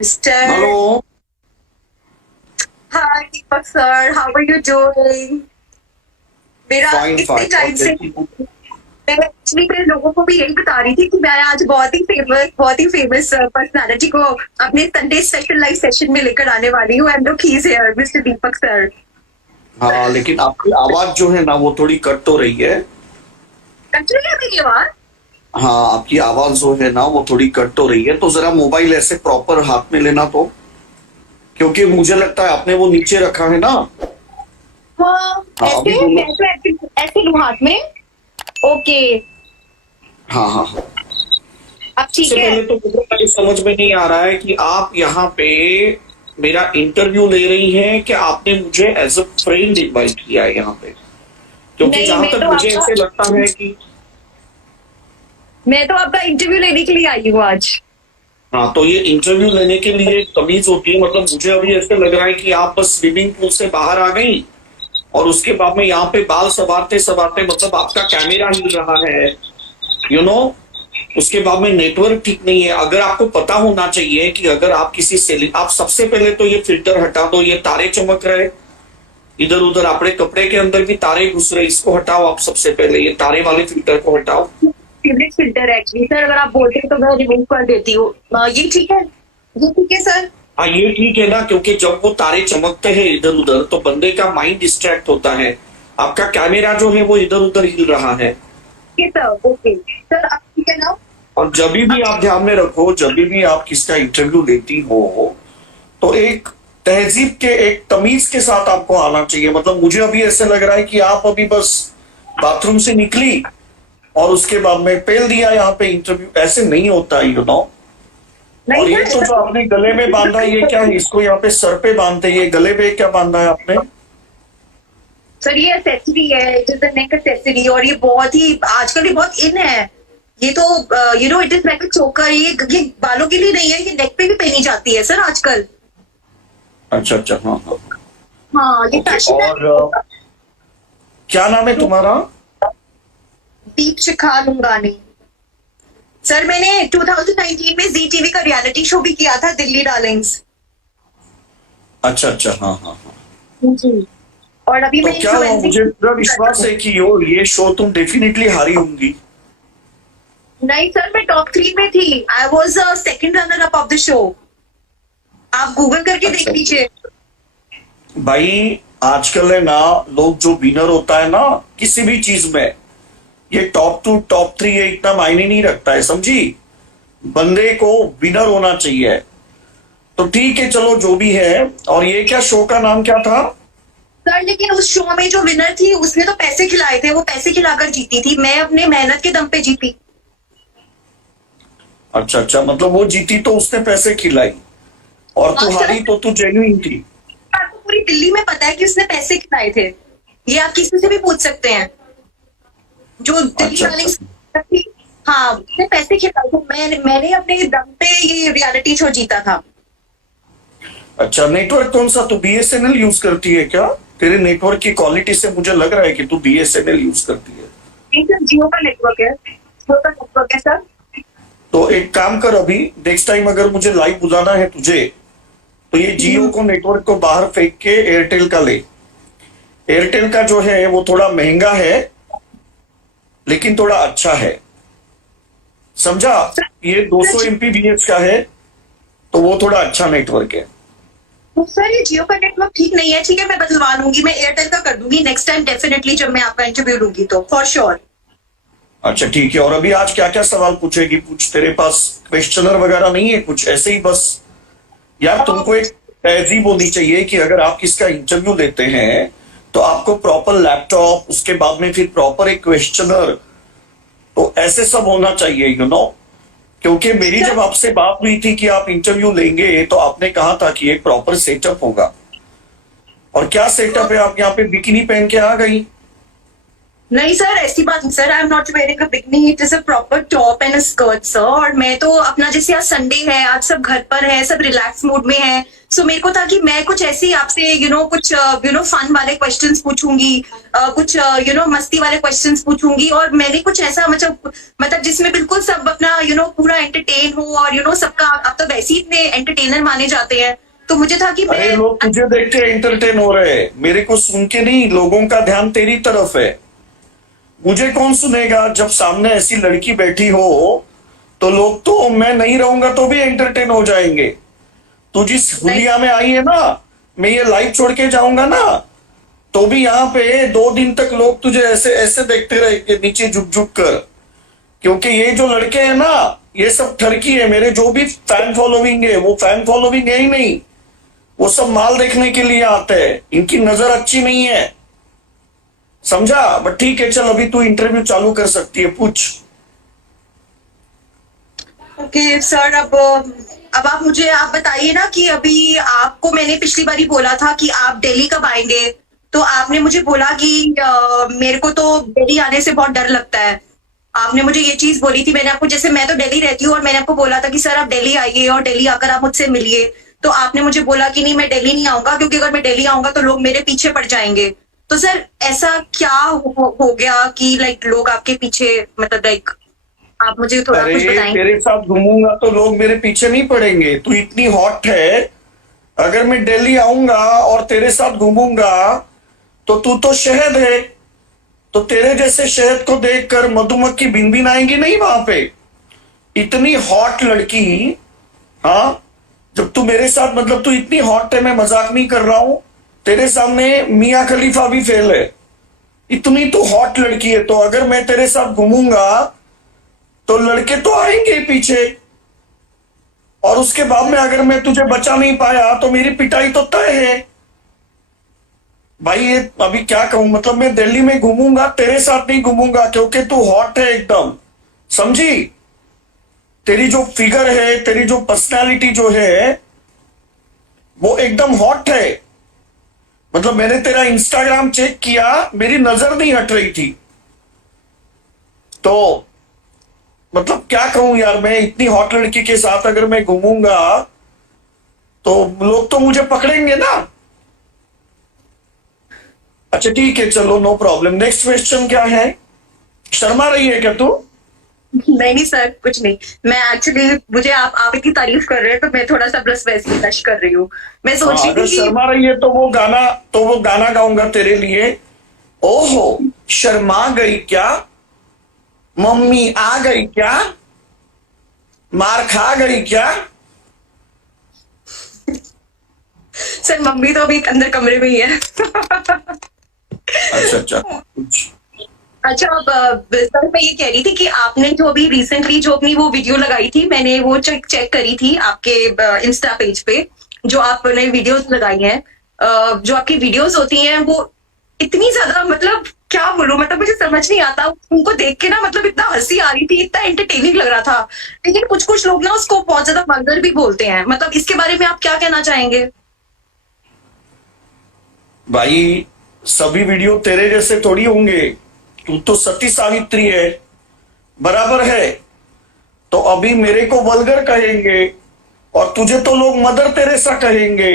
Mister. Hello. Hi, Deepak sir. How are you doing? मेरा fine इतने fine. और time से कैसी हूँ? मैं एक्चुअली मेरे लोगों को भी यही बता रही थी कि मैं आज बहुत ही फेमस पर्सनालिटी को अपने संडे स्पेशल लाइव सेशन में लेकर आने वाली हूँ and look he is here mister Deepak sir. हाँ, लेकिन आपकी आवाज जो है ना वो थोड़ी कट तो रही है। कंट्रोल है मेरी आवाज? हाँ, आपकी आवाज जो है ना वो थोड़ी कट तो रही है, तो जरा मोबाइल ऐसे प्रॉपर हाथ में लेना, तो क्योंकि मुझे लगता है आपने वो नीचे रखा है ना। हाँ हाँ, ऐसे अभी बोलो। मैं तो ऐसे लूँ हाथ में। ओके। हाँ हाँ हाँ। अब सबसे ठीक है। पहले तो मुझे ये समझ में नहीं आ रहा है कि आप यहाँ पे मेरा इंटरव्यू ले रही हैं कि आपने मुझे एज अ फ्रेंड इनवाइट किया है यहाँ पे, क्योंकि नहीं जहां तक मुझे ऐसे लगता है कि मैं तो आपका इंटरव्यू लेने के लिए आई हूँ आज। हाँ, तो ये इंटरव्यू लेने के लिए तमीज होती है। मतलब मुझे अभी ऐसे लग रहा है कि आप बस स्विमिंग पूल से बाहर आ गई और उसके बाद में यहाँ पे बाल संवारते संवारते मतलब आपका कैमरा हिल रहा है, यू नो। उसके बाद में नेटवर्क ठीक नहीं है। अगर आपको पता होना चाहिए कि अगर आप किसी से आप सबसे पहले तो ये फिल्टर हटा दो, ये तारे चमक रहे इधर उधर, अपने कपड़े के अंदर भी तारे घुस रहे, इसको हटाओ। आप सबसे पहले ये तारे वाले फिल्टर को हटाओ। फेवरेट फिल्टर है एक्चुअली सर, अगर आप बोलते हैं तो मैं रिमूव कर देती हूँ। ये ठीक है? ये ठीक है सर? हाँ, ये ठीक है ना, क्योंकि जब वो तारे चमकते हैं इधर उधर तो बंदे का माइंड डिस्ट्रैक्ट होता है। आपका कैमरा जो है वो इधर उधर हिल रहा है। ठीक है सर। ओके सर, अब ठीक है ना? और जब भी आप ध्यान में रखो, जब भी आप किसका इंटरव्यू लेती हो तो एक तहजीब के, एक तमीज के साथ आपको आना चाहिए। मतलब मुझे अभी ऐसे लग रहा है कि आप अभी बस बाथरूम से निकली और उसके बाद में पेल दिया यहाँ पे इंटरव्यू। ऐसे नहीं होता, यू नो। और ये तो जो आपने गले में बांधा है, ये क्या है? इसको यहाँ पे सर पे बांधते हैं, ये गले पे क्या बांधा है आपने? सर ये एक्सेसरी है, इट इज नेक एक्सेसरी, और ये बहुत ही आजकल ये बहुत इन है। ये तो you know it is like अ चोकर। ये बालों के लिए नहीं है, ये नेक पे भी पहनी जाती है सर आजकल। अच्छा अच्छा, हाँ हाँ। हाँ ये ओके। फैशन है। और क्या नाम है तुम्हारा? दीप शिखा लुंगानी। सर मैंने 2019 में जी टीवी का रियलिटी शो भी किया था, दिल्ली डार्लिंग्स। अच्छा अच्छा, हाँ हाँ हाँ। जी। और अभी तो मैं क्या हुआ? इन्फ्लुएंसिंग। मुझे पूरा विश्वास है कि ये शो तुम डेफिनेटली हारी होंगी। नहीं सर, मैं टॉप 3 में थी। I was second runner up of the show. आप गूगल करके देख अच्छा लीजिए। भाई, आजकल है ना, लोग जो विनर होता है ना किसी भी चीज में, ये टॉप 2 टॉप 3 ये इतना मायने नहीं रखता है, समझी? बंदे को विनर होना चाहिए। तो ठीक है, चलो जो भी है। और ये क्या शो का नाम क्या था? सर लेकिन उस शो में जो विनर थी उसने तो पैसे खिलाए थे, वो पैसे खिलाकर जीती थी। मैं अपने मेहनत के दम पे जीती। अच्छा अच्छा, मतलब वो जीती तो उसने पैसे खिलाई और हाँ तू सर, हारी तो तू जेन्युइन थी। आपको पूरी दिल्ली में पता है कि उसने पैसे खिलाए थे। ये आप किसी से भी पूछ सकते हैं। जो दिल्ली अच्छा वाली अच्छा थी, हाँ उसने पैसे खिलाए थे। मैंने अपने दम पे ये रियलिटी शो जीता था। अच्छा। नेटवर्क कौन सा? तू बीएसएनएल यूज करती है क्या? तेरे नेटवर्क की क्वालिटी से मुझे लग रहा है कि तू बीएसएनएल यूज करती है। नहीं सर, जियो का नेटवर्क है। जियो का नेटवर्क है सर। तो एक काम कर, अभी नेक्स्ट टाइम अगर मुझे लाइव बुलाना है तुझे, तो ये जियो को नेटवर्क को बाहर फेंक के एयरटेल का ले। एयरटेल का जो है वो थोड़ा महंगा है लेकिन थोड़ा अच्छा है, समझा? ये 200 एमपीबीएस का है, तो वो थोड़ा अच्छा नेटवर्क है। तो सर ये जियो का नेटवर्क ठीक नहीं है। ठीक है, मैं बदलवा लूंगी, मैं एयरटेल का कर दूंगी नेक्स्ट टाइम डेफिनेटली, जब मैं आपका इंटरव्यू लूंगी तो फॉर श्योर। अच्छा ठीक है। और अभी आज क्या क्या सवाल पूछेगी? पूछ, तेरे पास क्वेश्चनर वगैरह नहीं है कुछ? ऐसे ही बस। यार तुमको एक तहजीब होनी चाहिए कि अगर आप किसका इंटरव्यू लेते हैं तो आपको प्रॉपर लैपटॉप, उसके बाद में फिर प्रॉपर एक क्वेश्चनर, तो ऐसे सब होना चाहिए, यू नो। क्योंकि मेरी जब आपसे बात हुई थी कि आप इंटरव्यू लेंगे तो आपने कहा था कि एक प्रॉपर सेटअप होगा। और क्या सेटअप है? आप यहाँ पे बिकिनी पहन के आ गई। नहीं सर, ऐसी बात नहीं sir, I am not wearing a bikini, it is a proper top and skirt sir. और मैं तो अपना, जैसे आज संडे है, आज सब घर पर है, सब रिलैक्स मूड में है, सो मेरे को था कि मैं कुछ ऐसे ही आपसे कुछ फन वाले क्वेश्चंस पूछूंगी, कुछ मस्ती वाले क्वेश्चंस पूछूंगी, और मैंने कुछ ऐसा मतलब जिसमें बिल्कुल सब अपना पूरा एंटरटेन हो, और सबका आप तो वैसे ही इतने एंटरटेनर माने जाते हैं, तो मुझे था कि अरे मैं लोग तुझे देख के एंटरटेन हो रहे हैं, मेरे को सुन के नहीं, लोगों का ध्यान तेरी तरफ है। मुझे कौन सुनेगा? जब सामने ऐसी लड़की बैठी हो तो लोग तो, मैं नहीं रहूंगा तो भी एंटरटेन हो जाएंगे। तू जिस हुलिया में आई है ना, मैं ये लाइव छोड़ के जाऊंगा ना, तो भी यहाँ पे 2 दिन तक लोग तुझे ऐसे ऐसे देखते रहेंगे, नीचे झुक झुक कर। क्योंकि ये जो लड़के हैं ना, ये सब ठरकी है। मेरे जो भी फैन फॉलोइंग है, वो फैन फॉलोइंग है ही नहीं, वो सब माल देखने के लिए आते हैं। इनकी नजर अच्छी नहीं है, समझा? बट ठीक है, चल अभी तू इंटरव्यू चालू कर सकती है, पूछ। ओके सर, अब आप बताइए ना कि अभी आपको मैंने पिछली बार ही बोला था कि आप दिल्ली कब आएंगे, तो आपने मुझे बोला कि मेरे को तो दिल्ली आने से बहुत डर लगता है। आपने मुझे ये चीज बोली थी, मैंने आपको, जैसे मैं तो दिल्ली रहती हूँ, और मैंने आपको बोला था कि सर आप दिल्ली आइए और दिल्ली आकर आप मुझसे मिलिए, तो आपने मुझे बोला कि नहीं, मैं दिल्ली नहीं आऊंगा, क्योंकि अगर मैं दिल्ली आऊंगा तो लोग मेरे पीछे पड़ जाएंगे। तो सर ऐसा क्या हो गया कि लाइक लोग आपके पीछे, मतलब लाइक आप मुझे थोड़ा कुछ अरे बताएंगे। तेरे साथ घूमूंगा तो लोग मेरे पीछे नहीं पड़ेंगे। तू इतनी हॉट है, अगर मैं दिल्ली आऊंगा और तेरे साथ घूमूंगा तो तू तो शहद है, तो तेरे जैसे शहद को देखकर मधुमक्खी भिन भिन आएंगी नहीं वहां पे। इतनी हॉट लड़की, हाँ, जब तू मेरे साथ, मतलब तू इतनी हॉट है, मैं मजाक नहीं कर रहा हूं, तेरे सामने मियां खलीफा भी फेल है। इतनी तो हॉट लड़की है, तो अगर मैं तेरे साथ घूमूंगा तो लड़के तो आएंगे पीछे, और उसके बाद में अगर मैं तुझे बचा नहीं पाया तो मेरी पिटाई तो तय है। भाई ये अभी क्या कहूं, मतलब मैं दिल्ली में घूमूंगा, तेरे साथ नहीं घूमूंगा, क्योंकि तू हॉट है एकदम, समझी? तेरी जो फिगर है, तेरी जो पर्सनालिटी जो है, वो एकदम हॉट है। मतलब मैंने तेरा इंस्टाग्राम चेक किया, मेरी नजर नहीं हट रही थी। तो मतलब क्या कहूं यार, मैं इतनी हॉट लड़की के साथ अगर मैं घूमूंगा तो लोग तो मुझे पकड़ेंगे ना। अच्छा ठीक है, चलो नो प्रॉब्लम। नेक्स्ट क्वेश्चन क्या है? शर्मा रही है क्या तू? नहीं सर, कुछ नहीं। मैं एक्चुअली, मुझे आप इतनी तारीफ कर रहे हैं तो मैं थोड़ा सा बस वैसे ही ब्लश कर रही हूँ। मैं सोच रही अगर थी कि शर्मा रही है तो वो गाना गाऊंगा तेरे लिए। ओहो, शर्मा गई क्या, मम्मी आ गई क्या, मार खा गई क्या? सर मम्मी तो अभी अंदर कमरे में ही है। अच्छा अच्छा, कुछ अच्छा, अब सर मैं ये कह रही थी कि आपने जो अभी रिसेंटली जो अपनी वो वीडियो लगाई थी, मैंने वो चेक करी थी आपके इंस्टा पेज पे, जो आपने वीडियोस लगाई हैं, जो आपकी वीडियोस होती हैं वो इतनी ज्यादा, मतलब क्या बोलूं, मतलब मुझे समझ नहीं आता उनको देख के ना, मतलब इतना हंसी आ रही थी, इतना एंटरटेनिंग लग रहा था, लेकिन कुछ कुछ लोग ना उसको बहुत ज्यादा वल्गर भी बोलते हैं। मतलब इसके बारे में आप क्या कहना चाहेंगे? भाई सभी वीडियो तेरे जैसे थोड़ी होंगे, तू तो सती सावित्री है, बराबर है। तो अभी मेरे को वल्गर कहेंगे और तुझे तो लोग मदर तेरेसा कहेंगे,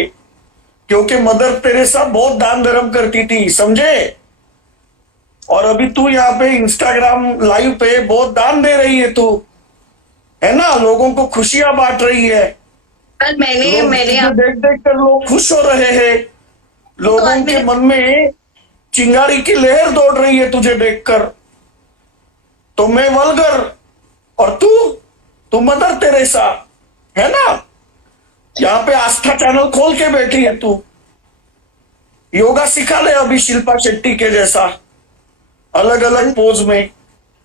क्योंकि मदर तेरेसा बहुत दान धर्म करती थी, समझे? और अभी तू यहाँ पे इंस्टाग्राम लाइव पे बहुत दान दे रही है, तू है ना, लोगों को खुशियां बांट रही है। कल मैंने लोग मैंने तुझे देख देख कर लोग खुश हो रहे हैं, लोगों के मन में चिंगारी की लहर दौड़ रही है तुझे देखकर। तो मैं वल्गर और तू मदर तेरेसा, है ना? यहाँ पे आस्था चैनल खोल के बैठी है तू, योगा सिखा ले अभी शिल्पा शेट्टी के जैसा, अलग अलग पोज में।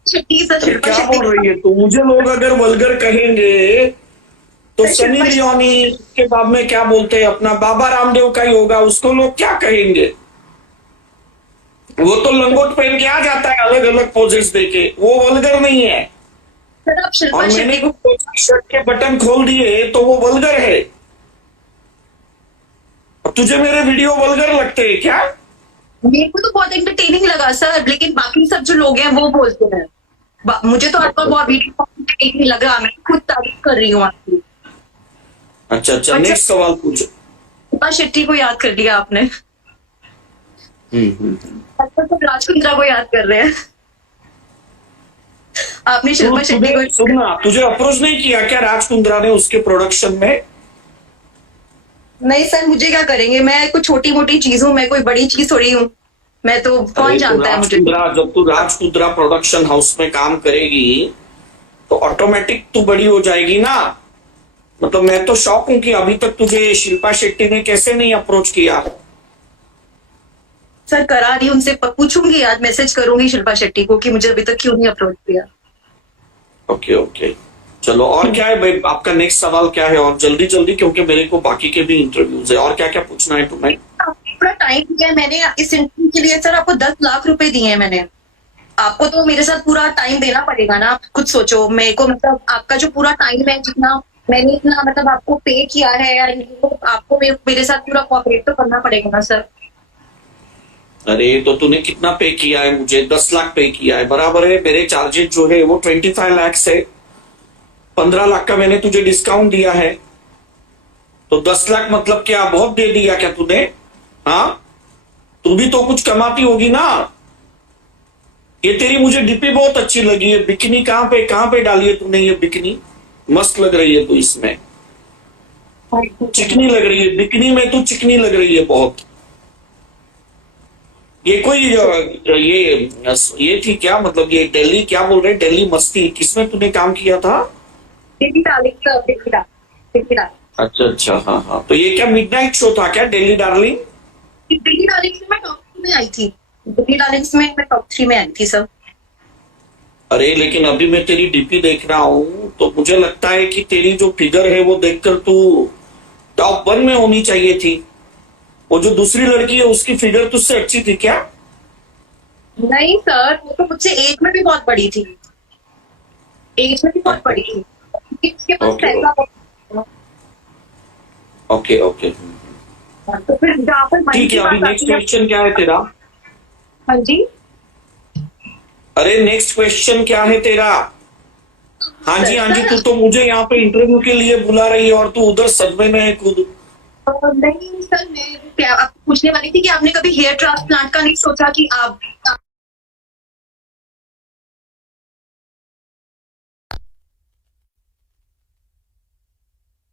क्या बोल रही है तू? मुझे लोग अगर वल्गर कहेंगे तो सनी लियोनी के बाद में क्या बोलते हैं, अपना बाबा रामदेव का योगा, उसको लोग क्या कहेंगे? वो तो लंगोट पहन के आ जाता है अलग अलग पोजेस देके, वो वल्गर नहीं है। और मैंने शर्ट के बटन खोल दिए तो वो वल्गर है। और तुझे मेरे वीडियो वल्गर लगते हैं क्या? मेरे को तो बहुत एंटरटेनिंग लगा सर, लेकिन बाकी सब जो लोग हैं वो बोलते हैं मुझे तो आपका बहुत वीडियो एंटरटेनिंग लगा, मैं खुद तारीफ कर रही हूँ आपकी। अच्छा अच्छा, अच्छा। नेक्स्ट सवाल पूछो। शिल्पा शेट्टी को याद कर लिया आपने। हम्म। अच्छा, तो राज कुंद्रा को याद कर रहे हैं। आपने शिल्पा शेट्टी को सुनना, तुझे अप्रोच नहीं किया क्या राज कुंद्रा ने उसके प्रोडक्शन में? नहीं सर, मुझे क्या करेंगे, मैं कोई छोटी मोटी चीज हूँ, मैं कोई बड़ी चीज थोड़ी हूँ, मैं तो कौन अरे तो जानता है राज मुझे। कुंद्रा, जब तू राज कुंद्रा प्रोडक्शन हाउस में काम करेगी तो ऑटोमेटिक तू बड़ी हो जाएगी ना। मतलब मैं तो शॉक हूं कि अभी तक तुझे शिल्पा शेट्टी ने कैसे नहीं अप्रोच किया। सर करा रही, उनसे पूछूंगी, आज मैसेज करूंगी शिल्पा शेट्टी को कि मुझे अभी तक क्यों नहीं अप्रोच किया। ओके ओके, चलो और क्या है भाई, आपका नेक्स्ट सवाल क्या है? और जल्दी जल्दी, क्योंकि मेरे को बाकी के भी इंटरव्यूज है। और क्या क्या पूछना है तुम्हें? पूरा टाइम दिया है मैंने इस इंटरव्यू के लिए सर, आपको 10 लाख रुपए दिए हैं मैंने। आपको तो मेरे साथ पूरा टाइम देना पड़ेगा ना, आप खुद सोचो। मेरे को मतलब आपका जो पूरा टाइम है, जितना मैंने इतना मतलब आपको पे किया है, आपको मेरे साथ पूरा कोऑपरेट तो करना पड़ेगा ना सर। अरे तो तूने कितना पे किया है? मुझे 10 लाख पे किया है, बराबर है। मेरे चार्जेस जो है वो 25 लाख है। 15 लाख का मैंने तुझे डिस्काउंट दिया है, तो 10 लाख मतलब क्या बहुत दे दिया क्या तूने? हाँ, तू भी तो कुछ कमाती होगी ना। ये तेरी मुझे डीपी बहुत अच्छी लगी है। बिकनी कहाँ पे डाली है तूने? ये बिकनी मस्त लग रही है तू इसमें, चिकनी लग रही है। बिकनी में तू चिकनी लग रही है बहुत। ये कोई ये थी क्या? मतलब ये दिल्ली, क्या बोल रहे हैं, दिल्ली मस्ती, किसमें तूने काम किया था? Delhi darling sir, Delhi darling. अच्छा अच्छा, हाँ हाँ। तो ये क्या मिडनाइट शो था क्या, दिल्ली डार्लिंग? दिल्ली डार्लिंग से मैं टॉप 3 में आई थी। दिल्ली डार्लिंग में मैं टॉप 3 में आई थी सर। अरे लेकिन अभी मैं तेरी डीपी देख रहा हूँ तो मुझे लगता है कि तेरी जो फिगर है वो देखकर तू टॉप 1 में होनी चाहिए थी। वो जो दूसरी लड़की है उसकी फिगर तुझसे अच्छी थी क्या? नहीं सर, वो तो मुझसे एज में भी बहुत बड़ी थी, एज में भी बहुत बड़ी थी। उसके पास ओके पैसा बहुत। ओके ओके, तो फिर जहाँ पर money ठीक है। की अभी बात नेक्स्ट आती है। क्वेश्चन क्या है तेरा? हाँ जी। अरे नेक्स्ट क्वेश्चन क्या है तेरा? हाँ जी हाँ जी, तू तो मुझे यहाँ पे इंटरव्यू के लिए बुला रही है और तू उधर सदमे में है खुद। नहीं सर, मैं क्या आपको पूछने वाली थी कि आपने कभी हेयर ट्रांसप्लांट का नहीं सोचा कि आप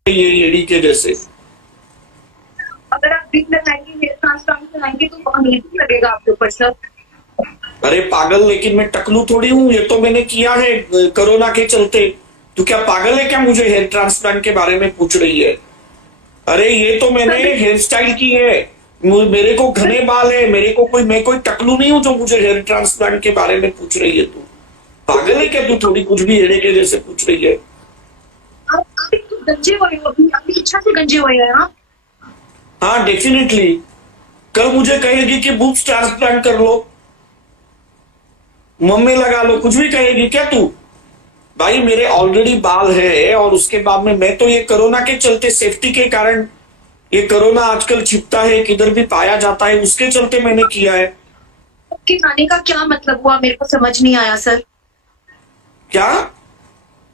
ये एडी के जैसे। अगर आप बिग लगाएंगे, हेयर ट्रांसप्लांट कराएंगे तो अमेजिंग लगेगा आपके ऊपर सर। अरे पागल, लेकिन मैं टकलू थोड़ी हूँ। ये तो मैंने किया है कोरोना के चलते। तू क्या पागल है क्या? मुझे हेयर ट्रांसप्लांट के बारे में पूछ रही है? अरे ये तो मैंने हेयर स्टाइल की है। मेरे को घने बाल है, मेरे को कोई, मैं कोई टकलू नहीं हूँ जो मुझे हेयर ट्रांसप्लांट के बारे में पूछ रही है। तू पागल है क्या? तू थोड़ी कुछ भी हेड़े के जैसे पूछ रही है। आप एक तो गंजे हुए हो, अभी अपनी इच्छा से गंजे हुए हैं आप। हाँ डेफिनेटली। कल मुझे कहेगी कि बूब्स ट्रांसप्लांट कर लो, मम्मी लगा लो, कुछ भी कहेगी क्या तू? भाई मेरे ऑलरेडी बाल है, और उसके बाद में मैं तो ये कोरोना के चलते, सेफ्टी के कारण, ये कोरोना आजकल छिपता है, किधर भी पाया जाता है, उसके चलते मैंने किया है। आपके आने का क्या मतलब हुआ, मेरे को समझ नहीं आया सर। क्या?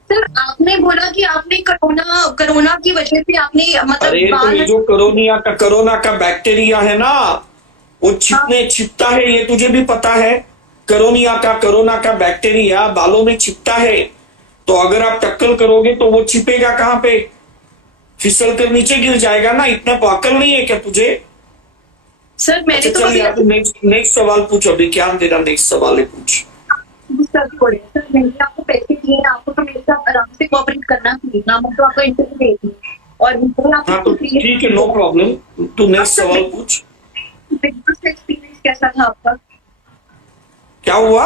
सर आपने बोला कि आपने कोरोना की वजह से आपने मतलब अरे तो ये जो कोरोना का बैक्टीरिया है ना, वो छिपता है, ये तुझे भी पता है। कोरोना का बैक्टीरिया बालों में छिपता है, तो अगर आप टक्कल करोगे तो वो छिपेगा कहाँ पे? फिसल कर नीचे गिर जाएगा ना। इतना तो अकल नहीं है क्या तुझे? सर मैंने अच्छा तो चल कभी यार, तू नेक्स्ट सवाल पूछ। अभी क्या तेरा नेक्स्ट सवाल है, पूछ। सर मैंने आपको पैसे दिए, आपको तो मेरे साथ आराम से कोऑपरेट करना चाहिए ना, मैं तो आपको इंटरव्यू दे दी और हाँ तो ठीक है, नो प्रॉब्लम, तू नेक्स्ट सवाल पूछ। बिग बॉस का एक्सपीरियंस कैसा था आपका? क्या हुआ?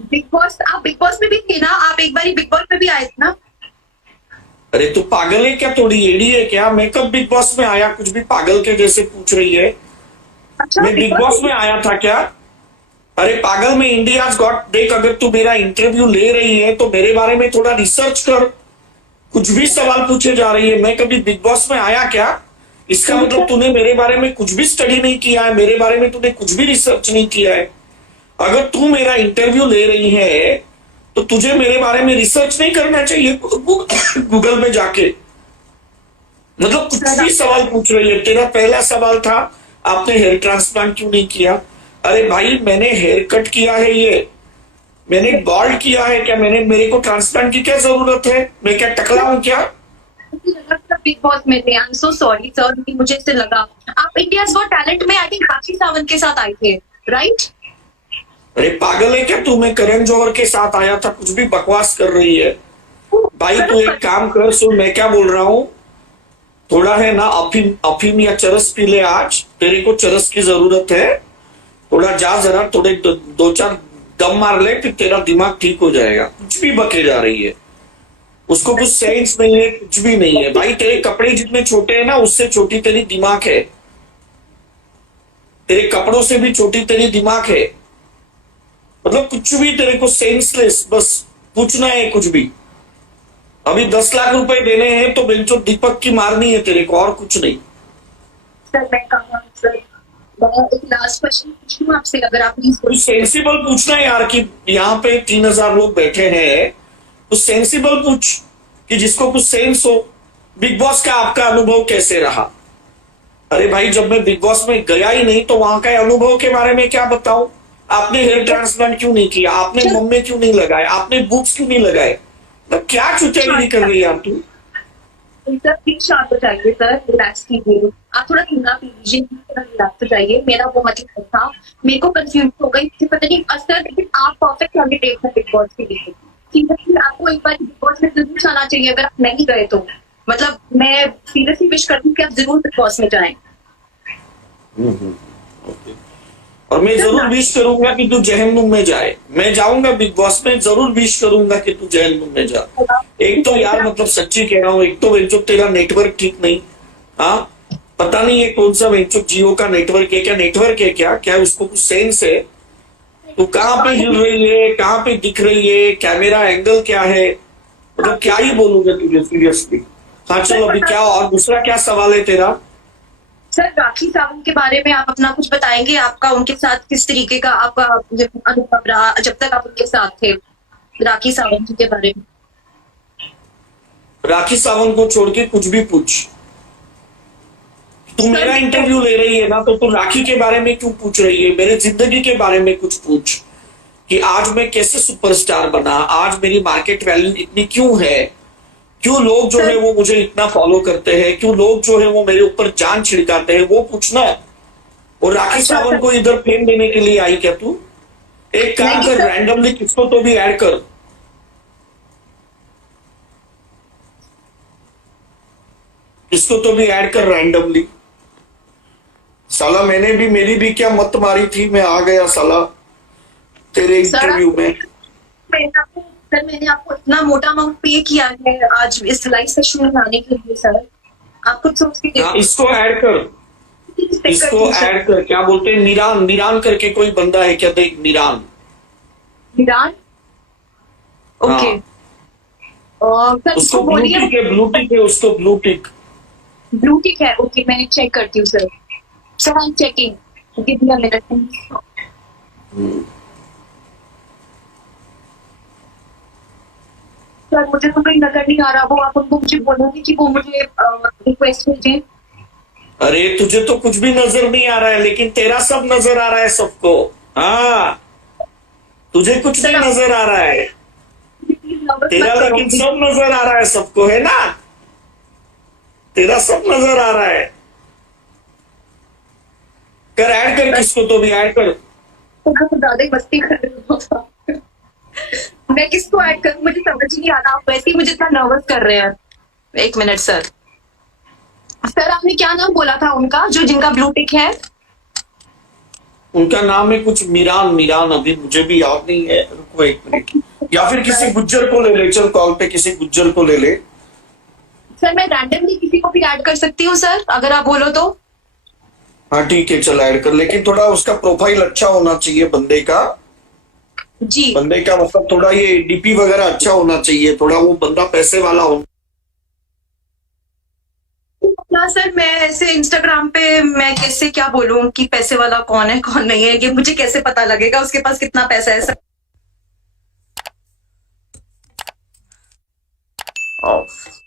बिग बॉस, आप बिग बॉस में भी थे ना, आप एक बार बिग बॉस में भी आए थे ना। अरे तू पागल है क्या? थोड़ी एडी है क्या? मैं कब बिग बॉस में आया? कुछ भी पागल के जैसे पूछ रही है। अच्छा, मैं बिग बॉस में आया था क्या? अरे पागल, मैं इंडियाज गॉट, देख अगर तू मेरा इंटरव्यू ले रही है तो मेरे बारे में थोड़ा रिसर्च कर। कुछ भी सवाल पूछे जा रही है। मैं कभी बिग बॉस में आया क्या? इसका मतलब तूने मेरे बारे में कुछ भी स्टडी नहीं किया है, मेरे बारे में तूने कुछ भी रिसर्च नहीं किया है। अगर तू मेरा इंटरव्यू ले रही है तो तुझे मेरे बारे में रिसर्च नहीं करना चाहिए गूगल में जाके। मतलब कुछ भी सवाल पूछ रही है। तेरा पहला सवाल था आपने हेयर ट्रांसप्लांट क्यों नहीं किया। अरे भाई मैंने हेयर कट किया है, ये मैंने बॉल्ड किया है क्या, मैंने मेरे को ट्रांसप्लांट की क्या जरूरत है, मैं क्या टकला हूं क्या। बिग बॉस में थे। I am so sorry sir, मुझे इससे लगा आप इंडिया गॉट टैलेंट में आई थिंक राखी सावंत के साथ आए थे, राइट? अरे पागल है क्या तू, मैं करण जौहर के साथ आया था, कुछ भी बकवास कर रही है। भाई तू एक काम कर, सुन मैं क्या बोल रहा हूँ, थोड़ा है ना अफीम अफीम या चरस पी ले आज, तेरे को चरस की जरूरत है। थोड़ा जा जरा थोड़े दो चार दम मार ले, फिर तेरा दिमाग ठीक हो जाएगा। कुछ भी बके जा रही है, उसको कुछ सेंस नहीं है, कुछ भी नहीं है। भाई तेरे कपड़े जितने छोटे हैं ना उससे छोटी तेरी दिमाग है, तेरे कपड़ों से भी छोटी तेरी दिमाग है। मतलब कुछ भी तेरे को सेंसलेस, बस पूछना है कुछ भी। अभी 10 लाख रुपए देने हैं तो बेंचो दीपक की मारनी है तेरे को, और कुछ नहीं। सर मैं कहा सर, मैं एक लास्ट क्वेश्चन पूछूं आपसे, अगर आप प्लीज। कुछ सेंसिबल पूछना है यार, कि यहाँ पे 3000 लोग बैठे हैं, कुछ सेंसिबल पूछ कि जिसको कुछ सेंस हो। बिग बॉस का आपका अनुभव कैसे रहा। अरे भाई जब मैं बिग बॉस में गया ही नहीं तो वहां का अनुभव के बारे में क्या बताऊं। आपने हेयर ट्रांसप्लांट क्यों नहीं किया, आपने मम्मी क्यों नहीं लगाए, आपने बुक्स क्यों नहीं लगाए, मतलब क्या चुतियागिरी कर रही है आप तू। सर प्लीज शांत हो जाइए सर, रिलैक्स कीजिए, आप थोड़ा ठंडा पी लीजिए, थोड़ा रिलैक्स हो जाइए। मेरा वो मतलब था, मेरे को कंफ्यूज हो गई, मुझे पता नहीं असर, लेकिन आप परफेक्ट कैंडिडेट हैं बिग बॉस के लिए। सीरियसली आपको एक बार बिग बॉस में जरूर जाना चाहिए, अगर आप नहीं गए तो। मतलब मैं सीरियसली विश करती हूँ कि आप जरूर बिग बॉस में जाएं। और मैं जरूर विश करूंगा कि तू जहन्नुम में जाए। मैं जाऊंगा बिग बॉस में, जरूर विश करूंगा कि तू जहन्नुम में जा। एक तो यार मतलब सच्ची कह रहा हूँ, एक तो वेंचो तेरा नेटवर्क ठीक नहीं। हाँ पता नहीं है कौन सा वेंचो जियो का नेटवर्क है क्या, नेटवर्क है क्या, क्या उसको कुछ सेंस है। तू कहाँ पे हिल रही है, कहाँ पे दिख रही है, कैमरा एंगल क्या है, मतलब क्या ही बोलूंगा तुझे सीरियसली। हाँ चलो अभी क्या, और दूसरा क्या सवाल है तेरा। सर राखी सावंत के बारे में आप अपना कुछ बताएंगे, आपका उनके साथ किस तरीके का आपका अनुभव रहा जब तक आप उनके साथ थे, राखी सावंत जी के बारे में। राखी सावंत को छोड़ के कुछ भी पूछ। तू मेरा इंटरव्यू ले रही है ना, तो तू राखी के बारे में क्यों पूछ रही है, मेरे जिंदगी के बारे में कुछ पूछ कि आज मैं कैसे सुपरस्टार बना, आज मेरी मार्केट वैल्यू इतनी क्यों है, क्यों लोग जो है वो मुझे इतना फॉलो करते हैं, क्यों लोग जो है वो मेरे ऊपर जान छिड़काते हैं, वो पूछना। और राखी सावंत को इधर फेम देने के लिए आई क्या तू। एक काम कर, रैंडमली किसको तो भी ऐड कर, किसको तो भी ऐड कर रैंडमली। साला मैंने भी, मेरी भी क्या मत मारी थी, मैं आ गया साला तेरे इंटरव्यू में। मैंने आपको इतना मोटा अमाउंट पे किया है आज इस लाइव सेशन में आने के लिए सर, आप कुछ सोच के देखो। इसको ऐड कर, इसको ऐड कर। क्या बोलते हैं, निरान, निरान करके कोई बंदा है क्या, देख निरान। निरान ओके। और सर उसको उसको ब्लू बोलिए, टिक है, ब्लू टिक है, उसको ब्लू टिक। ब्लू टिक है ओके, मैंने चेक करती हूँ sir. Sir I am checking, give me a minute. Sir मुझे तो कहीं नजर नहीं आ रहा, वो आप उनको मुझे बोलोगे कि वो मुझे रिक्वेस्ट भेजें। अरे तुझे तो कुछ भी नजर नहीं आ रहा है, लेकिन तेरा सब नजर आ रहा है सबको। हाँ तुझे कुछ नहीं नजर आ रहा है तेरा, लेकिन सब नजर आ रहा है सबको, है ना। तेरा सब नजर आ रहा है। कर ऐड कर, किसको तो भी ऐड कर। तो ज्यादा ही मस्ती कर रही हूँ। मैं किसको ऐड करूं, मुझे समझ नहीं आ रहा, आप वैसे ही मुझे इतना नर्वस कर रहे हैं। एक मिनट सर, सर आपने क्या नाम बोला था उनका, जो जिनका ब्लू टिक है। उनका नाम है कुछ मीरान, मीरान, अभी मुझे भी याद नहीं है, रुको एक मिनट। या फिर किसी गुज्जर को ले ले, चल कॉल पे किसी गुज्जर को ले ले। सर मैं रैंडमली किसी को भी ऐड कर सकती हूँ सर, अगर आप बोलो तो। हाँ ठीक है चल ऐड कर, लेकिन थोड़ा उसका प्रोफाइल अच्छा होना चाहिए बंदे का। जी बंदे का मतलब थोड़ा ये डीपी वगैरह अच्छा होना चाहिए, थोड़ा वो बंदा पैसे वाला हो। ना सर, मैं ऐसे इंस्टाग्राम पे मैं कैसे क्या बोलूं कि पैसे वाला कौन है कौन नहीं है, ये मुझे कैसे पता लगेगा उसके पास कितना पैसा है सर? ऑफ।